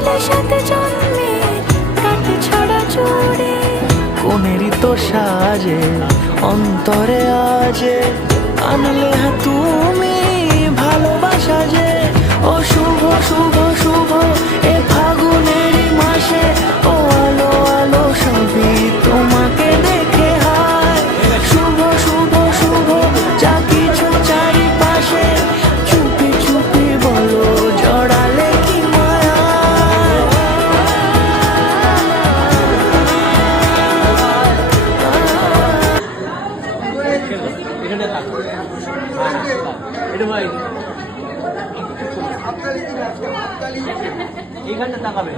মিলে সাথে জন্মে কাটে ছড়া জুড়ে। কোনেরই তো সাজে অন্তরে আজে আনলে হ্যাঁ তুমি ভালোবাসা যে। ও শুভ শুভ শুভ এ ফাগুনেরই মাসে, ও আলো আলো সবই তোমাকে দেখে হায়। শুভ শুভ শুভ যা কিছু চারিপাশে, চুপি চুপি বলো জড়ালে কি মায়া। এইখানটা তাকাবে।